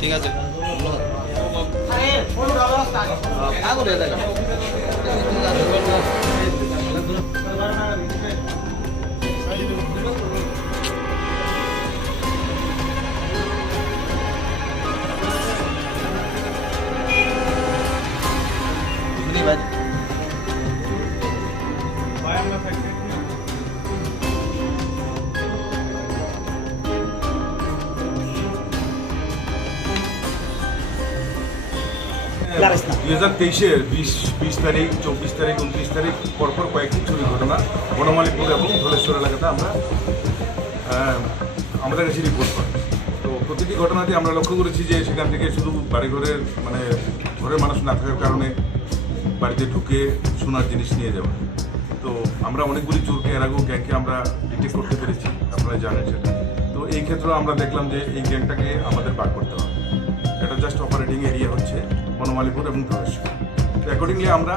ঠিক আছে তেইশের 20 তারিখ 24 তারিখ 29 তারিখ পরপর কয়েকটি চুরি ঘটনা বনমালীপুর এবং ধলেশ্বর এলাকাতে আমাদের কাছে রিপোর্ট করি। তো প্রতিটি ঘটনাতে আমরা লক্ষ্য করেছি যে সেখান থেকে শুধু বাড়িঘরের ঘরের মানুষ না থাকার কারণে বাড়িতে ঢুকে সোনার জিনিস নিয়ে যাওয়া। তো আমরা অনেকগুলি চোরকে এর আগেও গ্যাংকে আমরা ডিটেক্ট করতে পেরেছি, আপনারা জানেন সেটা। তো এই ক্ষেত্রে আমরা দেখলাম যে এই গ্যাংটাকে আমাদের বার করতে হবে। এটা জাস্ট অপারেটিং এরিয়া হচ্ছে বনমালীপুর এবং ধলেশ্বর। তো অ্যাকর্ডিংলি আমরা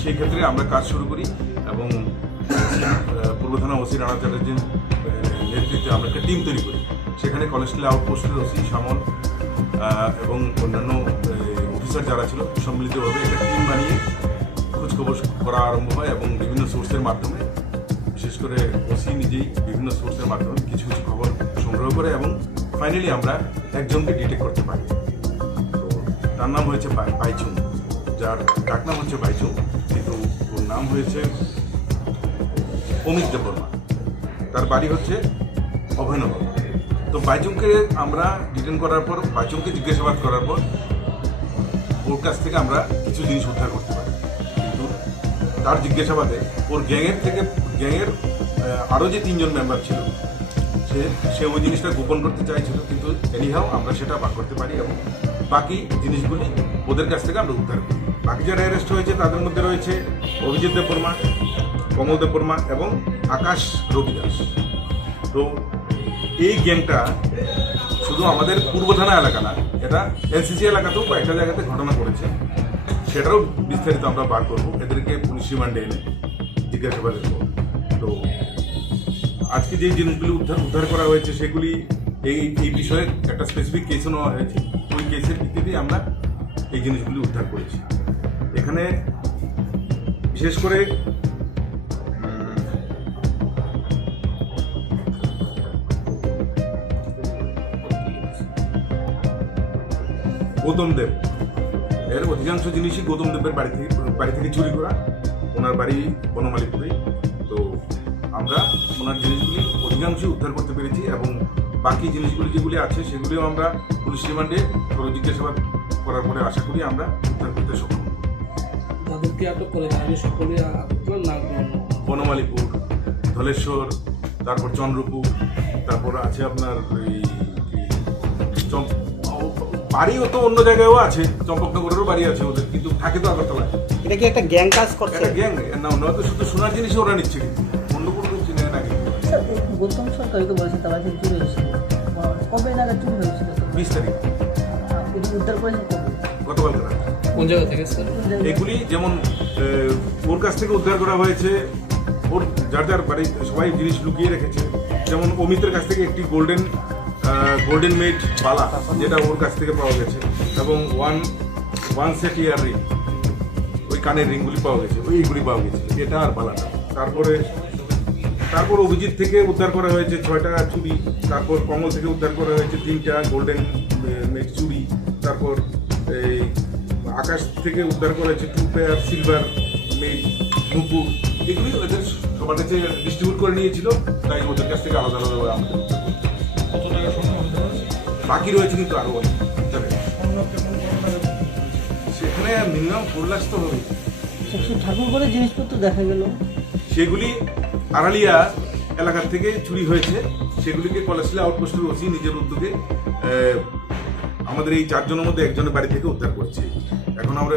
সেই ক্ষেত্রে আমরা কাজ শুরু করি এবং পূর্ব থানা ওসি রানা চ্যাটার্জির নেতৃত্বে আমরা একটা টিম তৈরি করি। সেখানে কলেজটিলা আউটপোস্টের ওসি সামল এবং অন্যান্য অফিসার যারা ছিল সম্মিলিতভাবে একটা টিম বানিয়ে খোঁজখবর করা আরম্ভ হয় এবং বিভিন্ন সোর্সের মাধ্যমে, বিশেষ করে ওসি নিজেই বিভিন্ন সোর্সের মাধ্যমে কিছু কিছু খবর সংগ্রহ করে এবং ফাইনালি আমরা একজনকে ডিটেক্ট করতে পারি। তো তার নাম হয়েছে বাইচুং, যার ডাকনাম হচ্ছে বাইচুং, কিন্তু ওর নাম হয়েছে অমিত দেববর্মা। তার বাড়ি হচ্ছে অভয়নগর। তো বাইচুংকে আমরা ডিটেন করার পর, বাইচুংকে জিজ্ঞাসাবাদ করার পর ওর কাছ থেকে আমরা কিছু জিনিস উদ্ধার করতে পারি। কিন্তু তার জিজ্ঞাসাবাদে ওর গ্যাংয়ের আরও যে 3 জন মেম্বার ছিল সে ওই জিনিসটা গোপন করতে চাইছিল, কিন্তু এনিহাও আমরা সেটা বার করতে পারি এবং বাকি জিনিসগুলি ওদের কাছ থেকে আমরা উদ্ধার করি। বাকি যারা অ্যারেস্ট হয়েছে তাদের মধ্যে রয়েছে অভিজিৎ দেববর্মা, কমল দেববর্মা এবং আকাশ রবিদাস। তো এই গ্যাংটা শুধু আমাদের পূর্ব থানা এলাকা না, এটা এনসিসি এলাকাতেও কয়েকটা জায়গাতে ঘটনা করেছে। সেটাও বিস্তারিত আমরা বার করবো এদেরকে পুলিশ রিমান্ডে এনে জিজ্ঞাসাবাদের পর। তো আজকে যে জিনিসগুলি উদ্ধার করা হয়েছে সেগুলি এই বিষয়ে একটা স্পেসিফিক কেসও নেওয়া হয়েছে। ওই কেসের ভিত্তিতেই আমরা এই জিনিসগুলি উদ্ধার করেছি। এখানে বিশেষ করে গৌতম দেব, এর অধিকাংশ জিনিসই গৌতম দেবের বাড়ি থেকে চুরি করা। ওনার বাড়ি বনমালীপুরে। তো আমরা ওনার জিনিসগুলি অধিকাংশই উদ্ধার করতে পেরেছি এবং বাকি জিনিসগুলি যেগুলি আছে সেগুলিও আমরা পুলিশ রিমান্ডে জিজ্ঞাসাবাদ করার পরে আশা করি আমরা উদ্ধার করতে সক্ষম। তাদেরকে আটক করেছে আমি সকলে নাম বনমালীপুর, ধলেশ্বর, তারপর চন্দ্রপুর, তারপর আছে আপনার এই বাড়িও তো অন্য জায়গায়ও আছে, চম্পকনগরেরও বাড়ি আছে ওদের, কিন্তু থাকে তো আগরতলায়। এটা কি একটা গ্যাং কাজ করছে? একটা গ্যাং না, নয়তো শুধু সোনার জিনিসই ওরা নিচ্ছে, কিন্তু অন্য কোনো কিছু নেয় না। গৌতম সরকারই তো বলেছেন তারা চুরি হয়েছিল, কবে নাগাদ চুরি হয়েছিল? 20 তারিখ উদ্ধার করেছেন কবে? গতকাল রাত। কোন জায়গা থেকে স্যার? এগুলি যেমন ওর কাছ থেকে উদ্ধার করা হয়েছে, ওর যার বাড়ি সবাই জিনিস লুকিয়ে রেখেছে। যেমন অমিতের কাছ থেকে একটি গোল্ডেন মেড বালা, যেটা ওর কাছ থেকে পাওয়া গেছে, এবং ওয়ান সেট ইয়ার রিং, ওই কানের রিংগুলি পাওয়া গেছে, ওইগুলি পাওয়া গেছে, এটা আর বালাটা। তারপর অভিজিৎ থেকে উদ্ধার করা হয়েছে 6টা চুড়ি। তারপর কমল থেকে উদ্ধার করা হয়েছে 3টা গোল্ডেন মেড চুড়ি। তারপর এই আকাশ থেকে উদ্ধার করা হয়েছে 2 পেয়ার সিলভার মেড নুপুর। এগুলি ওদের সবার কাছে ডিস্ট্রিবিউট করে নিয়েছিল, তাই ওদের কাছ থেকে আলাদা আলাদা আমাদের কত টাকা সংগ্রহ বাকি রয়েছে, কিন্তু আরও অনেক সেখানে মিনিমাম 4 লাখ তো হবে। ঠাকুর করে জিনিসপত্র দেখা গেল, সেগুলি আড়ালিয়া এলাকার থেকে চুরি হয়েছে। সেগুলিকে কলেজটিলা আউটপোস্টের ওসি নিজের উদ্যোগে আমাদের এই 4 জনের মধ্যে একজনের বাড়ি থেকে উদ্ধার করছি। এখন আমরা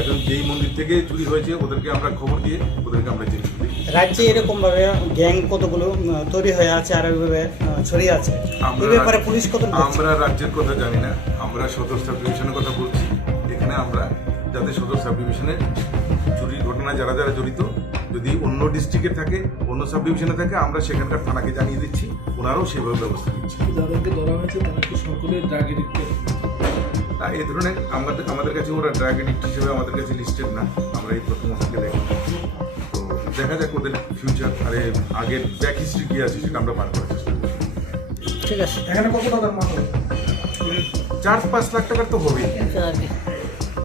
এখন যেই মন্দির থেকে চুরি হয়েছে ওদেরকে আমরা খবর দিয়ে ওদেরকে আমরা জিনিস দিই। রাজ্যে এরকম ভাবে গ্যাং কতগুলো তৈরি হয়ে আছে আর এইভাবে ছড়িয়ে আছে, এই ব্যাপারে পুলিশ কত? আমরা রাজ্যের কথা জানি না, আমরা সদর সাব ডিভিশনের কথা বলছি। এখানে আমরা যাতে সদর সাব ডিভিশনের চুরির ঘটনায় যারা যারা জড়িত, যদি যদি অন্য ডিস্ট্রিক্টে থাকে, অন্য সাব ডিভিশনে থাকে, আমরা সেখানকার থানাকে জানিয়ে দিচ্ছি, ওনারাও সেভাবে ব্যবস্থা নিচ্ছে। যাদেরকে ধরা হয়েছে তারা কি সকলে ড্রাগ এডিক্টেড? না, এই ধরনের আমাদের কাছে ওরা ড্রাগ এডিক্ট হিসেবে আমাদের কাছে লিস্টেড না, আমরা এই প্রথম ওদেরকে দেখি। তো দেখা যাক ওদের ফিউচার, আরে আগের ব্যাক হিস্ট্রি কী আছে সেটা আমরা বার করার চেষ্টা করি। ঠিক আছে। এখানে কত টাকার মামলা? 4-5 লাখ টাকার তো হবেই। আর কি